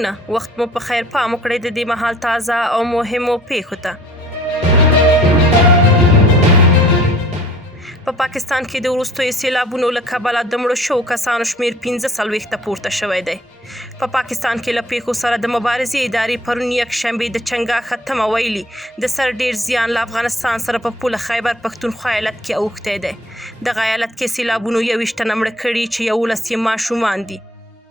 مننه. وخت مو په خیر پام وکړئ د دې مهال تازه او مهمو پیښو ته. په پاکستان کې د وروستیو سیلابونو له کبله د مړو شوو کسانو شمېر 45 ته پورته شوی دی. په پاکستان کې له پیښو سره د مبارزې ادارې پرون یکشنبې د چنګاښه تمه ویلي د سر ډېر زیان له افغانستان سره په پوله خیبر پښتونخوا ایالت کې اوښتی دی. دغه ایالت کې سیلابونو 21 تنه مړه کړي چې 11 یې ماشومان دي.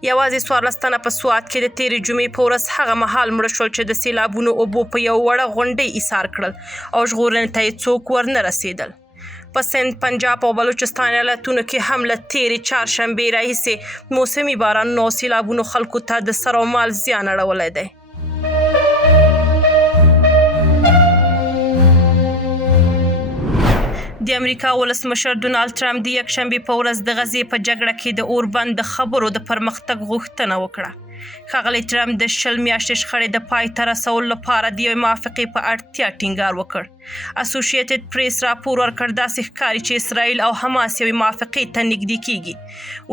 یوازې 14 تنه په سوات کې د تېرې جمعې په ورځ هغه مهال مړه شول چې د سیلابونو اوبو په یو وړه غونډۍ ایسار کړل او ژغورنې ته یې څوک ورنه رسېدل. په سند، پنجاب او بلوچستان ایالتونو کې هم له تېرې چهارشنبې راهیسې موسمي بارانونو او سیلابونو خلکو ته د سر او مال زیان اړولی دی. د امریکا ولسمشر ډونالډ ټرمپ د یکشنبې په ورځ د غزې په جګړه کې د اوربند د خبرو د پرمختګ غوښتنه وکړه. ښاغلی ټرمپ د 20 میاشتې شخړې د پای ته رسولو لپاره د یوې موافقې په اړتیا ټینګار وکړ. اسوسییټډ پریس راپور ورکړ داسې ښکاري چې اسرائیل او حماس یوې موافقې ته نږدې کیږي.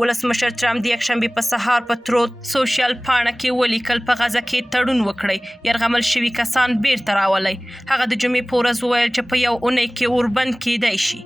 ولسمشر ټرمپ د یکشنبې په سهار په تروت سوشل پاڼه کې ولیکل په غزه کې تړون وکړئ، یرغمل شوي کسان بیرته راولئ. هغه د جمعې په ورځ وویل چې په یو اونۍ کې اوربند کیدی شي.